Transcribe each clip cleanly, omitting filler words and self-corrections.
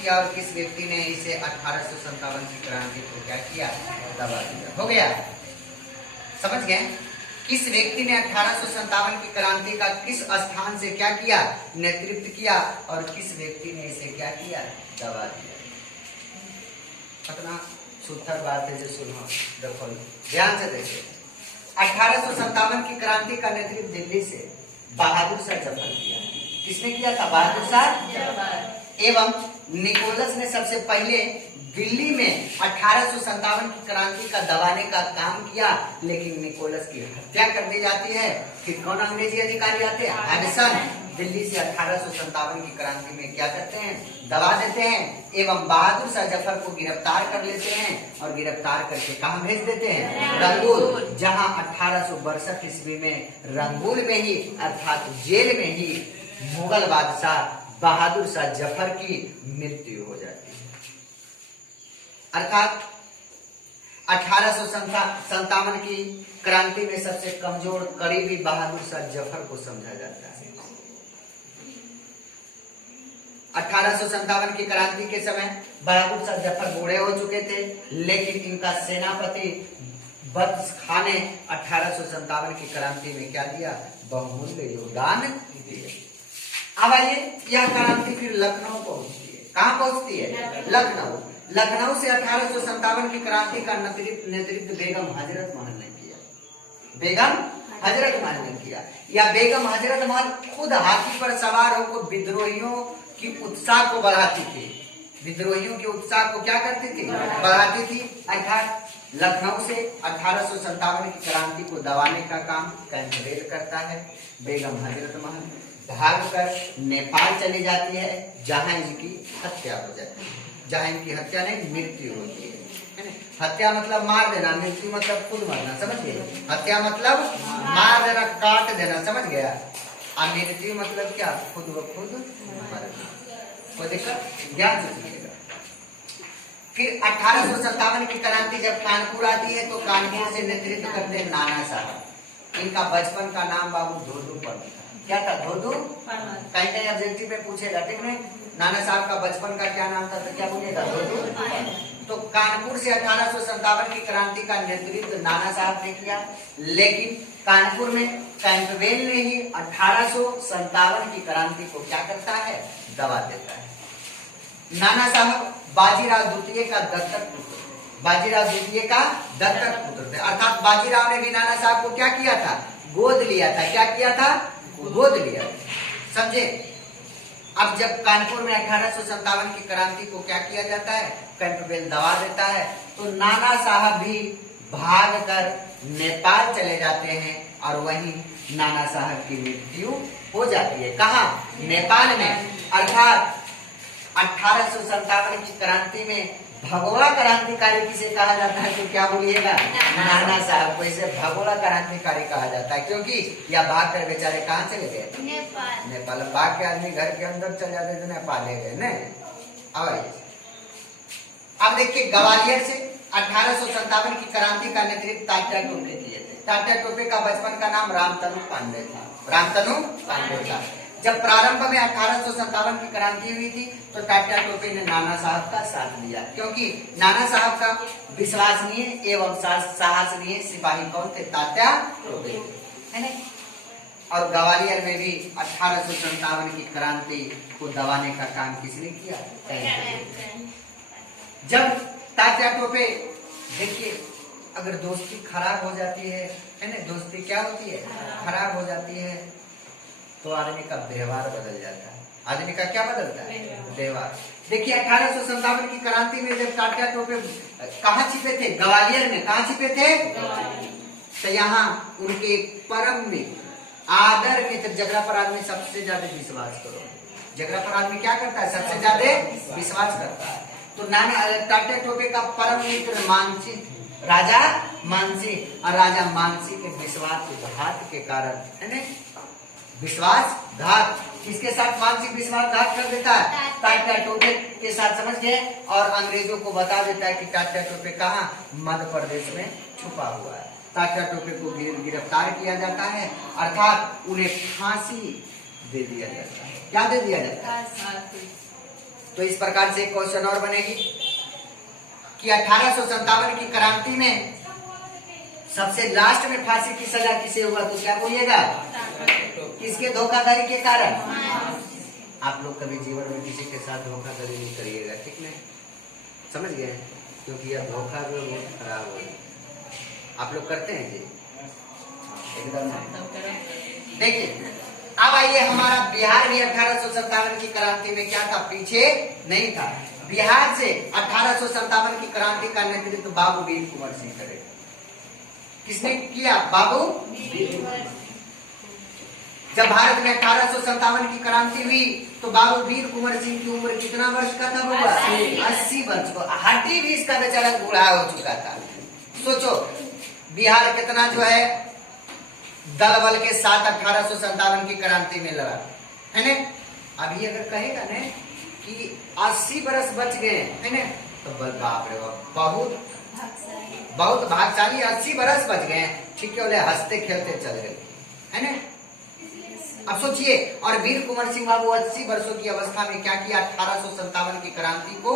किया और किस व्यक्ति ने इसे 1857 की क्रांति को क्या किया, दबा दिया। हो गया, समझ गए? किस व्यक्ति ने 1857 की क्रांति का किस स्थान से क्या किया, नेतृत्व किया और किस व्यक्ति ने इसे क्या किया, दबा दिया। कितना सुथर बात है जो सुनो, देखो ध्यान से देखिए। 1857 की क्रांति का नेतृत्व दिल्ली से बहादुर शाह जफर किया। किसने किया था? बहादुर शाह जफर। एवं निकोलस ने सबसे पहले दिल्ली में 1857 की क्रांति का दबाने का काम किया, लेकिन निकोलस की हत्या कर दी जाती है। फिर कौन अंग्रेजी अधिकारी आते हैं? हैडसन दिल्ली से 1857 की क्रांति में क्या करते हैं, दबा देते हैं एवं बहादुर शाह जफर को गिरफ्तार कर लेते हैं और गिरफ्तार करके कहां भेज देते हैं? रंगून, जहां 1862 ईस्वी में रंगून में ही अर्थात जेल में ही मुगल बादशाह बहादुर शाह जफर की मृत्यु हो जाती है। अर्थात 1857 की क्रांति में सबसे कमजोर करीबी बहादुर शाह जफर को समझा जाता है। 1857 की क्रांति के समय बहादुर शाह जफर बूढ़े हो चुके थे, लेकिन इनका सेनापति बख्श खान ने 1857 की क्रांति में क्या दिया? बहुमूल्य योगदान दिया। अब आइए, यह क्रांति फिर लखनऊ पहुंचती है। कहां पहुंचती है? लखनऊ। लखनऊ से 1857 की क्रांति का नेतृत्व बेगम हजरत महल ने किया। बेगम हजरत महल ने किया। या बेगम हजरत महल खुद हाथी पर सवार होकर विद्रोहियों की उत्साह को बढ़ाती थी। विद्रोहियों के उत्साह को क्या करती थी? बढ़ाती थी। अर्थात लखनऊ से 1857 की क्रांति को दबाने का काम कैंपबेल करता है। बेगम हजरत महल भागकर नेपाल चली जाती है, जहां इनकी हत्या हो जाती है। जहां इनकी हत्या नहीं, मृत्यु होती है। हत्या मतलब मार देना, मृत्यु मतलब खुद मरना, समझ गए? हत्या मतलब मार देना, काट देना, समझ गया? और मृत्यु मतलब क्या? खुद ब खुद मरना। कोई दिक्कत? ध्यान से सुनिएगा। फिर 1857 की क्रांति जब कानपुर आती है, तो कानपुर से नेतृत्व करते हैं नाना साहब। इनका बचपन का नाम बाबू धोधू पन्त था। क्या था? धोधू। कहीं कहीं ऑब्जेक्टिव में पूछेगा, ठीक नहीं? नाना साहब का बचपन का क्या नाम था? तो क्या बोलेगा? धोधू। तो कानपुर से 1857 की क्रांति का नेतृत्व नाना साहब ने किया, लेकिन कानपुर में कैंपबेल ने ही 1857 की क्रांति को क्या करता है? दबा देता है। नाना साहब बाजीराव द्वितीय का दत्तक पुत्र, बाजीराव द्वितीय का दत्तक पुत्र थे। अर्थात बाजीराव ने भी नाना साहब को क्या किया था? गोद लिया था। क्या किया था? गोद लिया। समझे? अब जब कानपुर में 1857 की क्रांति को क्या किया जाता है? कैंपबेल दबा देता है, तो नाना साहब भी भागकर नेपाल चले जाते हैं और वहीं नाना साहब की मृत्यु हो जाती है। कहाँ? नेपाल में। अर्थात 1857 की क्रांति में भगोड़ा क्रांतिकारी किसे कहा जाता है? तो क्या बोलिएगा? नाना साहब को। इसे भगोड़ा क्रांतिकारी कहा जाता है, क्योंकि यह भाग कर बेचारे कहाँ चले गए? नेपाल। नेपाल भाग के आदमी घर के अंदर चले जाते थे, नेपाल ले गए नहीं। अब देखिए, ग्वालियर से 1857 की क्रांति का नेतृत्व तात्या टोपे किए थे। तात्या टोपे का बचपन का नाम रामतनु पांडे था। रामतनु पांडे था। जब प्रारंभ में 1857 की क्रांति हुई थी, तो तात्या टोपे ने नाना साहब का साथ लिया, क्योंकि नाना साहब का विश्वसनीय एवं साहसनीय सिपाही कौन थे? तात्या टोपे, है ना? और ग्वालियर में भी 1857 की क्रांति को दबाने का काम किसने किया? जब तात्या टोपे, देखिए, अगर दोस्ती खराब हो जाती है ना? दोस्ती क्या होती है? खराब हो जाती है, तो आदमी का व्यवहार बदल जाता है। आदमी का क्या बदलता है? व्यवहार। देखिए, 1857 की क्रांति में जब तात्या टोपे कहाँ छिपे थे? ग्वालियर में। कहाँ छिपे थे? तो यहाँ उनके परम मित्र, आदर मित्र, जगरा पर आदमी सबसे ज्यादा विश्वास करो। जगरा पर आदमी क्या करता है? सबसे ज्यादा विश्वास करता है। तो नाना तात्या टोपे का परम मित्र मानसी, राजा मानसी, और राजा मानसी के विश्वासघात के कारण, है ना? विश्वासघात किसके साथ? मानसिक विश्वासघात कर देता है तात्या टोपे के साथ, समझ गए? और अंग्रेजों को बता देता है कि तात्या टोपे कहाँ? मध्य प्रदेश में छुपा हुआ है। तात्या टोपे को गिरफ्तार किया जाता है, अर्थात उन्हें फांसी दे दिया जाता है। क्या दे दिया जाता है? तो इस प्रकार से एक क्वेश्चन और बनेगी कि 1857 की क्रांति में सबसे लास्ट में फांसी की सजा किसे हुआ, तो क्या बोलिएगा, किसके धोखाधड़ी के कारण। आप लोग कभी जीवन में किसी के साथ धोखाधड़ी नहीं करिएगा, ठीक नहीं, समझ गए, क्योंकि यह धोखा जो बहुत खराब हो। आप लोग करते हैं जी, एकदम। देखिए अब आइए, हमारा बिहार भी 1857 की क्रांति में क्या था, पीछे नहीं था। बिहार से 1857 की क्रांति का नेतृत्व बाबू वीर कुंवर सिंह करे। किसने किया, बाबू। जब भारत में 1857 की क्रांति हुई तो बाबू वीर कुंवर सिंह की उम्र कितना वर्ष का था, होगा 80 वर्ष को। हड्डी भी इसका बेचारा बूढ़ा हो चुका था। सोचो बिहार कितना जो है दल बल के साथ 1857 की क्रांति में लड़ा, है ना। अभी अगर कहेगा ना कि 80 बरस बच गए, है ना, तो बाप रे बाप, बहुत भाग्यशाली, 80 बरस बच गए, ठीक है, बोले हंसते खेलते चल गए, है ना। अब सोचिए, और वीर कुंवर सिंह बाबू 80 वर्षों की अवस्था में क्या किया, 1857 की क्रांति को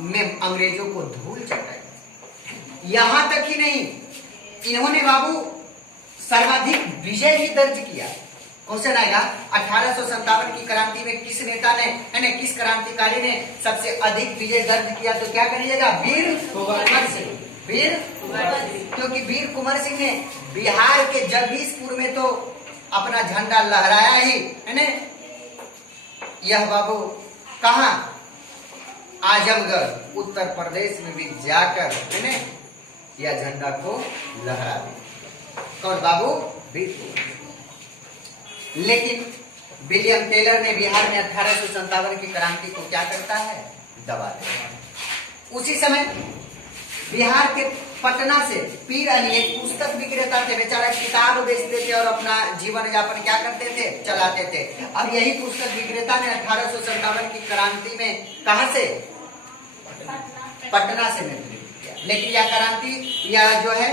में अंग्रेजों को धूल चटाई। यहां तक ही नहीं, इन्होंने बाबू सर्वाधिक विजय भी दर्ज किया। क्वेश्चन आएगा 1857 की क्रांति में किस नेता ने, है ना, किस क्रांतिकारी ने सबसे अधिक विजय दर्ज किया, तो क्या करिएगा, वीर कुंवर सिंह। वीर, क्योंकि वीर कुंवर सिंह ने बिहार के जगदीशपुर में तो अपना झंडा लहराया ही, है ना। यह बाबू कहां, आजमगढ़ उत्तर प्रदेश में भी जाकर, है ना, यह झंडा को लहरा दिया। कौन, बाबू वीर कुंवर। लेकिन विलियम टेलर ने बिहार में 1857 की क्रांति को क्या करता है, दबा देता। उसी समय बिहार के पटना से पीर अली एक पुस्तक विक्रेता थे, बेचारा किताब बेचते थे और अपना जीवन यापन क्या करते थे, चलाते थे। अब यही पुस्तक विक्रेता ने 1857 की क्रांति में कहां से, पटना से नेतृत्व किया। लेकिन यह क्रांति यह जो है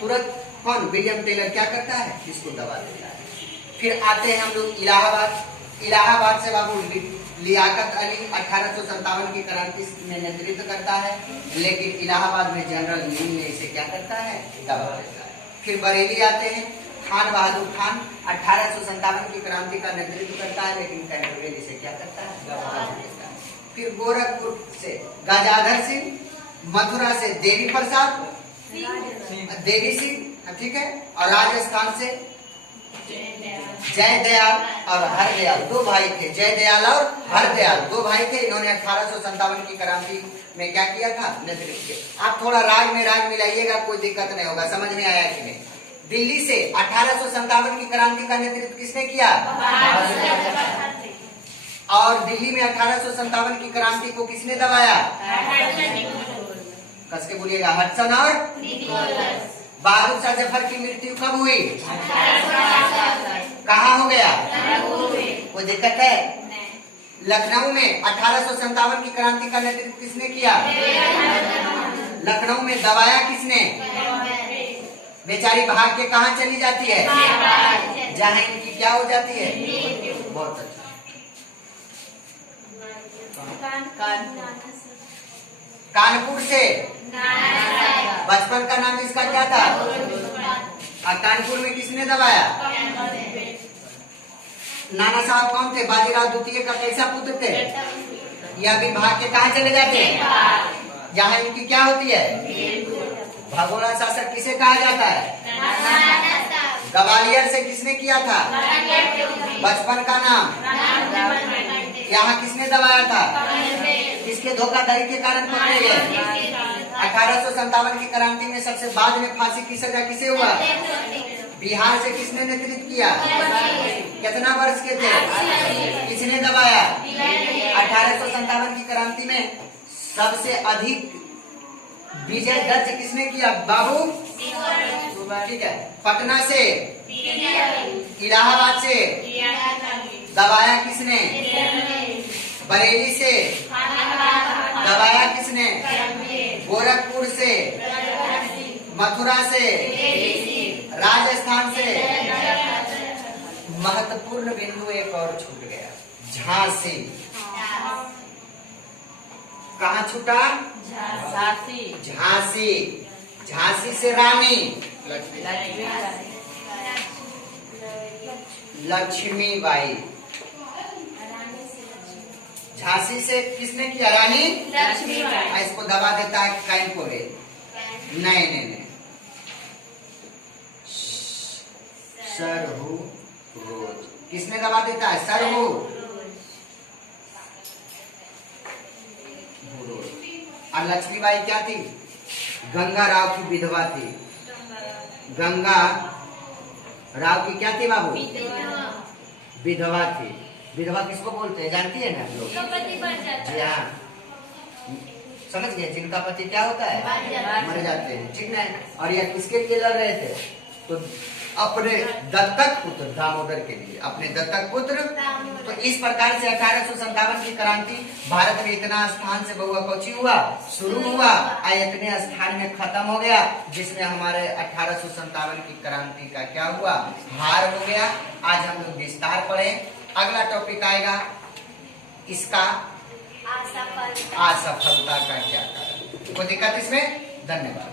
तुरंत कौन, विलियम टेलर क्या करता है, इसको दबा देता है। फिर आते हैं हम लोग इलाहाबाद। इलाहाबाद से बाबू लियाकत अली 1857 की क्रांति में नेतृत्व करता है, लेकिन इलाहाबाद में जनरल न्यू ने इसे क्या करता है, दबा देता है। फिर बरेली आते हैं, खान बहादुर खान 1857 की क्रांति का नेतृत्व करता है, लेकिन कैंटरबरी इसे क्या करता है, दबा देता है। फिर गोरखपुर से गजाधर सिंह, मथुरा से देवी प्रसाद, देवी सिंह, ठीक है, और राजस्थान से जयदयाल और हरदयाल, दो भाई थे, जयदयाल और हरदयाल, दो भाई थे। इन्होंने 1857 की क्रांति में क्या किया था, नेतृत्व किया। आप थोड़ा राग में मिलाइएगा, कोई दिक्कत नहीं होगा, समझ में आया कि नहीं। दिल्ली से 1857 की क्रांति का नेतृत्व किसने किया, और दिल्ली में 1857 की क्रांति को किसने दबाया, कस के बोलिएगा, हडसन और बहादुर शाह जफर की मृत्यु कब हुई, कहाँ हो गया, कोई दिक्कत है। लखनऊ में 1857 की क्रांति का नेतृत्व किसने किया, लखनऊ में दबाया किसने, बेचारी भाग के कहाँ चली जाती है, जहाँ इनकी क्या हो जाती है, बहुत अच्छा। कानपुर से, बचपन का नाम इसका क्या था, और कानपुर में किसने दबाया, नाना साहब कौन थे, बाजीराव द्वितीय का कैसा पुत्र थे। यह भी भाग के कहाँ चले जाते हैं, जहाँ इनकी क्या होती है, भगोड़ा शासक किसे कहा जाता है, ग्वालियर से किसने किया था, बचपन का नाम, यहाँ किसने दबाया था, किसके धोखाधड़ी के कारण पकड़े गए। 1857 की क्रांति में सबसे बाद में फांसी की सजा किसे हुआ, बिहार से किसने नेतृत्व किया, कितना वर्ष के थे, किसने दबाया। 1857 की क्रांति में सबसे अधिक विजय दर्ज किसने किया, बाबू, ठीक है। पटना से, इलाहाबाद से दबाया किसने, बरेली से दबाया किसने, गोरखपुर से, मथुरा से, राजस्थान से। महत्वपूर्ण बिंदु एक और छूट गया, झांसी। कहाँ छूटा? झांसी। झांसी। झांसी से रानी लक्ष्मीबाई। झांसी से किसने किया? रानी लक्ष्मीबाई। इसको दबा देता है कैन को भी। नहीं नहीं नहीं, सरहू रोज किसने दबा देता है? सरहू रोज। और लक्ष्मीबाई क्या थी? गंगा राव की विधवा थी। गंगा राव की क्या थी बाबू? विधवा थी। विधवा किसको बोलते हैं जानती है ना लोग? जी हाँ, समझ गए, जिनका पति क्या होता है? मर जाते हैं, ठीक ना। और यह किसके लिए लड़ रहे थे? तो अपने दत्तक पुत्र दामोदर के लिए, अपने दत्तक पुत्र। तो इस प्रकार से 1857 की क्रांति भारत में इतना स्थान से बहुआ पहुंची हुआ शुरू हुआ और इतने स्थान में खत्म हो गया, जिसमें हमारे 1857 की क्रांति का क्या हुआ? हार हो गया। आज हम लोग विस्तार पढ़े। अगला टॉपिक आएगा इसका असफलता का क्या कारण। कोई दिक्कत इसमें? धन्यवाद।